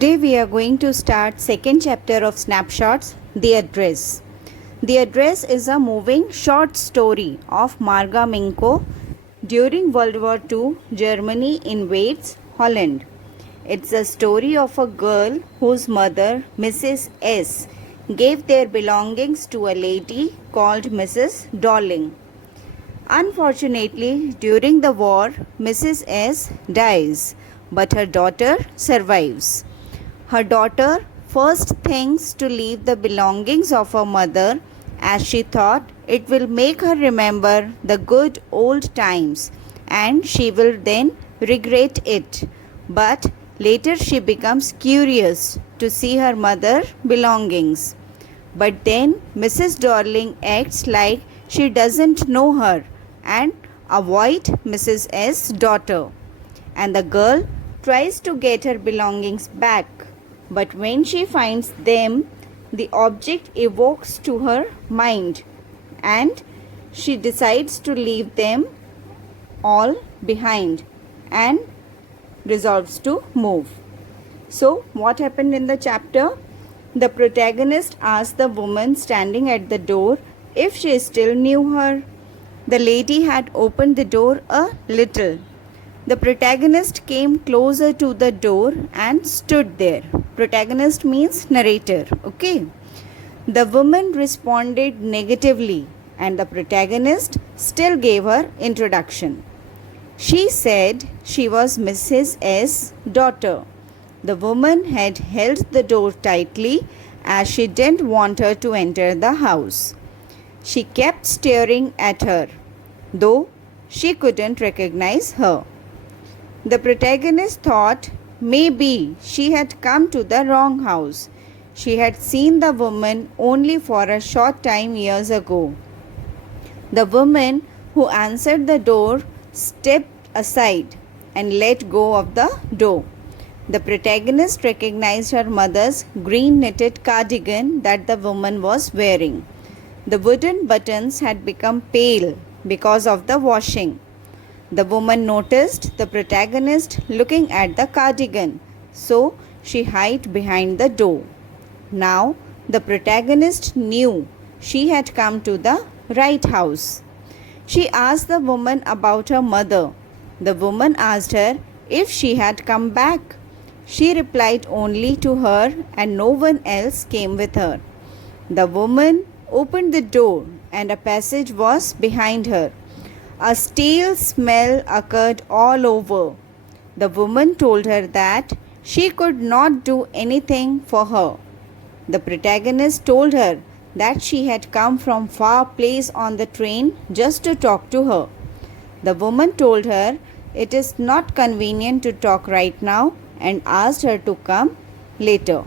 Today we are going to start second chapter of Snapshots, The Address. The Address is a moving short story of Marga Minko during World War II. Germany invades Holland. It's a story of a girl whose mother, Mrs. S, gave their belongings to a lady called Mrs. Darling. Unfortunately, during the war, Mrs. S dies, but her daughter survives. Her daughter first thinks to leave the belongings of her mother as she thought it will make her remember the good old times and she will then regret it. But later she becomes curious to see her mother's belongings. But then Mrs. Darling acts like she doesn't know her and avoid Mrs. S' daughter. And the girl tries to get her belongings back. But when she finds them, the object evokes to her mind and she decides to leave them all behind and resolves to move. So, what happened in the chapter? The protagonist asked the woman standing at the door if she still knew her. The lady had opened the door a little. The protagonist came closer to the door and stood there. Protagonist means narrator, okay? The woman responded negatively and the protagonist still gave her introduction. She said she was Mrs. S' daughter. The woman had held the door tightly as she didn't want her to enter the house. She kept staring at her, though she couldn't recognize her. The protagonist thought maybe she had come to the wrong house. She had seen the woman only for a short time years ago. The woman who answered the door stepped aside and let go of the door. The protagonist recognized her mother's green knitted cardigan that the woman was wearing. The wooden buttons had become pale because of the washing. The woman noticed the protagonist looking at the cardigan, so she hid behind the door. Now, the protagonist knew she had come to the right house. She asked the woman about her mother. The woman asked her if she had come back. She replied only to her and no one else came with her. The woman opened the door and a passage was behind her. A stale smell occurred all over. The woman told her that she could not do anything for her. The protagonist told her that she had come from far place on the train just to talk to her. The woman told her it is not convenient to talk right now and asked her to come later.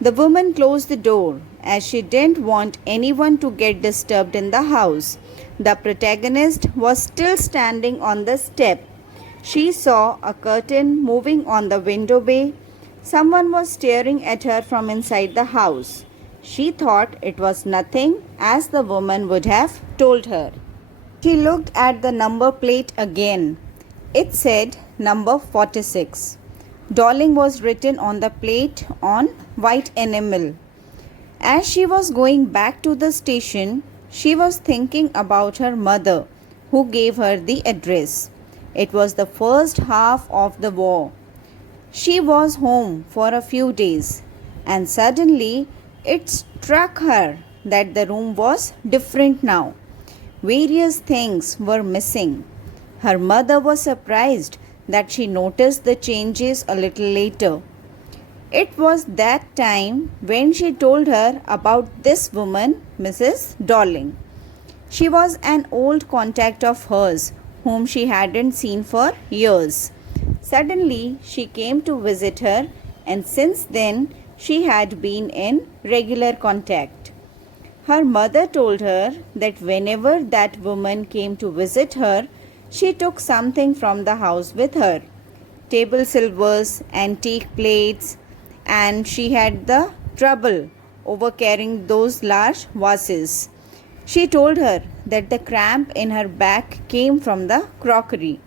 The woman closed the door as she didn't want anyone to get disturbed in the house. The protagonist was still standing on the step. She saw a curtain moving on the window bay. Someone was staring at her from inside the house. She thought it was nothing, as the woman would have told her. She looked at the number plate again. It said number 46. Darling was written on the plate on white enamel. As she was going back to the station, she was thinking about her mother, who gave her the address. It was the first half of the war. She was home for a few days, and suddenly it struck her that the room was different now. Various things were missing. Her mother was surprised that she noticed the changes a little later. It was that time when she told her about this woman, Mrs. Darling. She was an old contact of hers whom she hadn't seen for years. Suddenly, she came to visit her, and since then, she had been in regular contact. Her mother told her that whenever that woman came to visit her, she took something from the house with her. Table silvers, antique plates, and she had the trouble over carrying those large vases. She told her that the cramp in her back came from the crockery.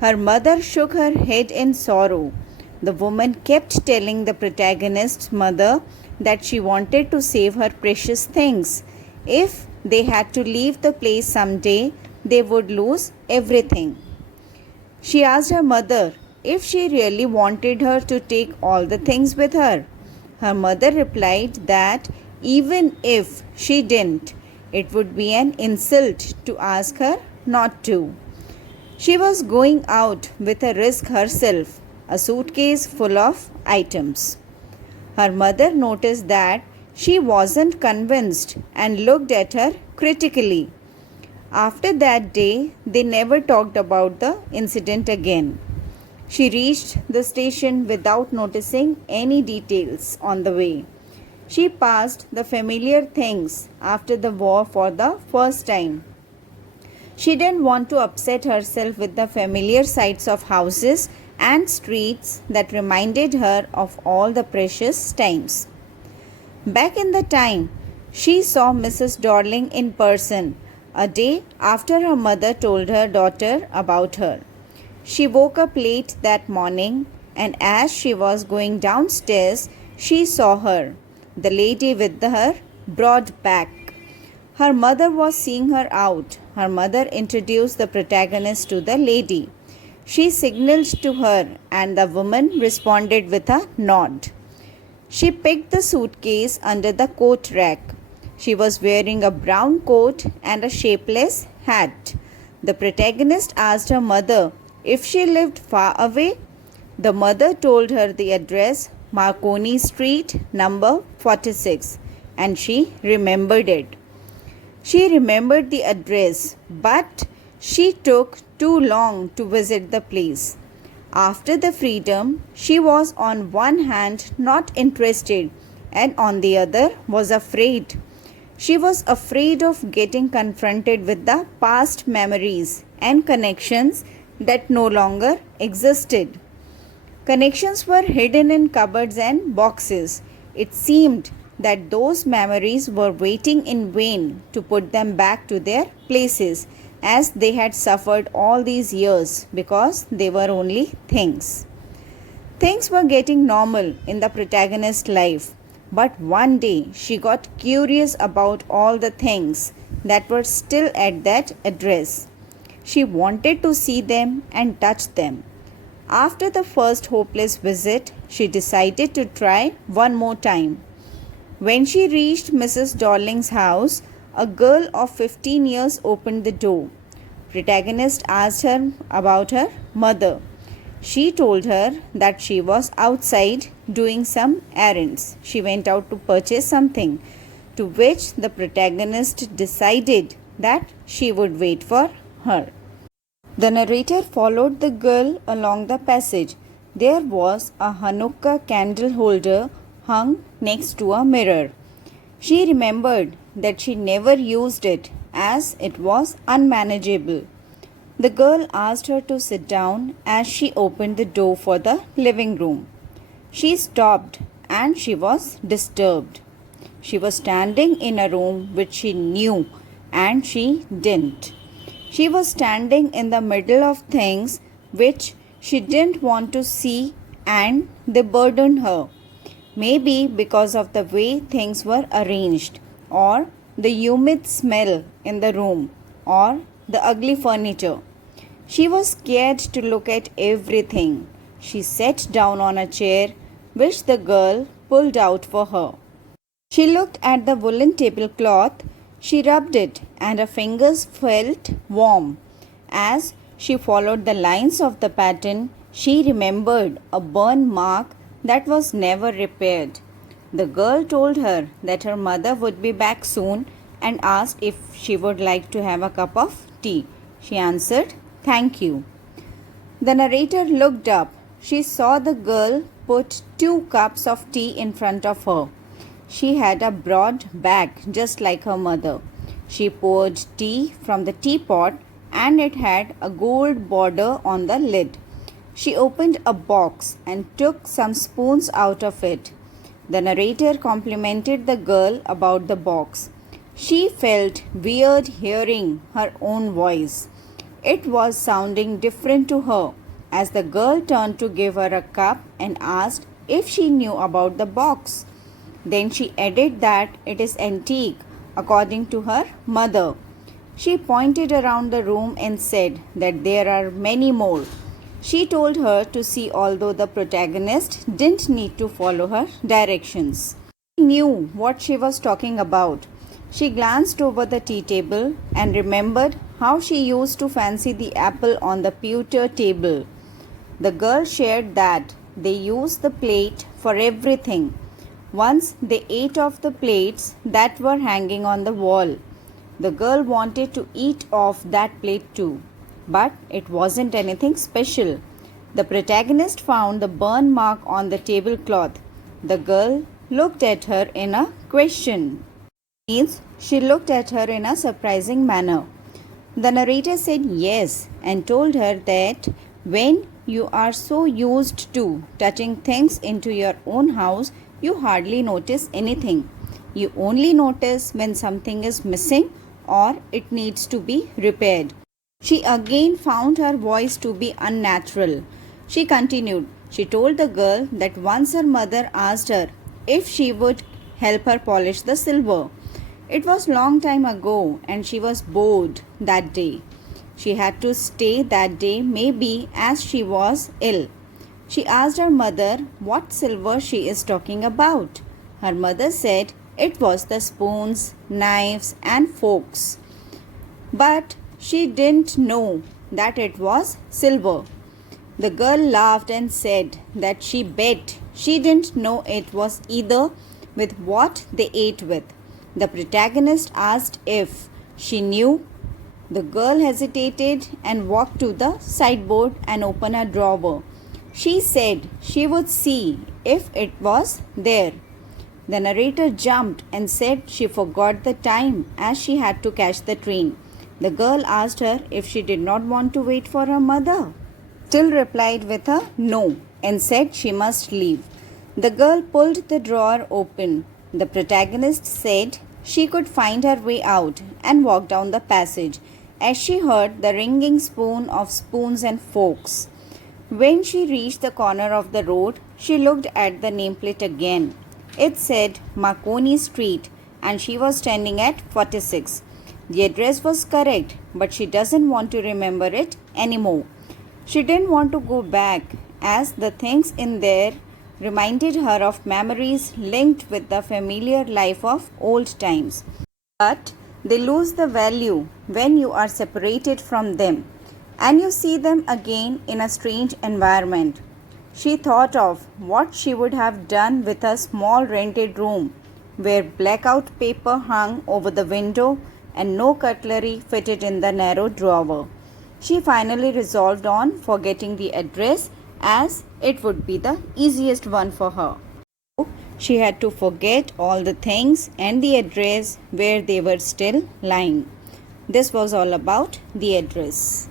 Her mother shook her head in sorrow. The woman kept telling the protagonist's mother that she wanted to save her precious things. If they had to leave the place someday, they would lose everything. She asked her mother if she really wanted her to take all the things with her. Her mother replied that even if she didn't, it would be an insult to ask her not to. She was going out with a risk herself, a suitcase full of items. Her mother noticed that she wasn't convinced and looked at her critically. After that day, they never talked about the incident again. She reached the station without noticing any details on the way. She passed the familiar things after the war for the first time. She didn't want to upset herself with the familiar sights of houses and streets that reminded her of all the precious times. Back in the time, she saw Mrs. Darling in person a day after her mother told her daughter about her. She woke up late that morning, and as she was going downstairs, she saw her, the lady with her broad back. Her mother was seeing her out. Her mother introduced the protagonist to the lady. She signaled to her, and the woman responded with a nod. She picked the suitcase under the coat rack. She was wearing a brown coat and a shapeless hat. The protagonist asked her mother if she lived far away. The mother told her the address, Marconi Street, number 46, and she remembered it. She remembered the address, but she took too long to visit the place. After the freedom, she was on one hand not interested and on the other was afraid. She was afraid of getting confronted with the past memories and connections that no longer existed. Connections were hidden in cupboards and boxes. It seemed that those memories were waiting in vain to put them back to their places, as they had suffered all these years because they were only things. Things were getting normal in the protagonist's life, but one day she got curious about all the things that were still at that address. She wanted to see them and touch them. After the first hopeless visit, she decided to try one more time. When she reached Mrs. Darling's house, a girl of 15 years opened the door. Protagonist asked her about her mother. She told her that she was outside doing some errands. She went out to purchase something, to which the protagonist decided that she would wait for her. The narrator followed the girl along the passage. There was a Hanukkah candle holder hung next to a mirror. She remembered that she never used it as it was unmanageable. The girl asked her to sit down as she opened the door for the living room. She stopped and she was disturbed. She was standing in a room which she knew and she didn't. She was standing in the middle of things which she didn't want to see and they burdened her. Maybe because of the way things were arranged, or the humid smell in the room, or the ugly furniture. She was scared to look at everything. She sat down on a chair which the girl pulled out for her. She looked at the woolen tablecloth. She rubbed it and her fingers felt warm. As she followed the lines of the pattern, she remembered a burn mark that was never repaired. The girl told her that her mother would be back soon and asked if she would like to have a cup of tea. She answered, "Thank you." The narrator looked up. She saw the girl put 2 cups of tea in front of her. She had a broad back just like her mother. She poured tea from the teapot and it had a gold border on the lid. She opened a box and took some spoons out of it. The narrator complimented the girl about the box. She felt weird hearing her own voice. It was sounding different to her, as the girl turned to give her a cup and asked if she knew about the box. Then she added that it is antique, according to her mother. She pointed around the room and said that there are many more. She told her to see, although the protagonist didn't need to follow her directions. She knew what she was talking about. She glanced over the tea table and remembered how she used to fancy the apple on the pewter table. The girl shared that they used the plate for everything. Once they ate off the plates that were hanging on the wall. The girl wanted to eat off that plate too, but it wasn't anything special. The protagonist found the burn mark on the tablecloth. The girl looked at her in a question. Means she looked at her in a surprising manner. The narrator said yes and told her that when you are so used to touching things into your own house, you hardly notice anything. You only notice when something is missing or it needs to be repaired. She again found her voice to be unnatural. She continued. She told the girl that once her mother asked her if she would help her polish the silver. It was long time ago and she was bored that day. She had to stay that day, maybe as she was ill. She asked her mother what silver she is talking about. Her mother said it was the spoons, knives, and forks. But she didn't know that it was silver. The girl laughed and said that she bet she didn't know it was either with what they ate with. The protagonist asked if she knew. The girl hesitated and walked to the sideboard and opened a drawer. She said she would see if it was there. The narrator jumped and said she forgot the time as she had to catch the train. The girl asked her if she did not want to wait for her mother. Still replied with a no and said she must leave. The girl pulled the drawer open. The protagonist said she could find her way out and walked down the passage as she heard the ringing spoon of spoons and forks. When she reached the corner of the road, she looked at the nameplate again. It said Marconi Street and she was standing at 46. The address was correct, but she doesn't want to remember it anymore. She didn't want to go back as the things in there reminded her of memories linked with the familiar life of old times. But they lose the value when you are separated from them and you see them again in a strange environment. She thought of what she would have done with a small rented room where blackout paper hung over the window and no cutlery fitted in the narrow drawer. She finally resolved on forgetting the address as it would be the easiest one for her. She had to forget all the things and the address where they were still lying. This was all about the address.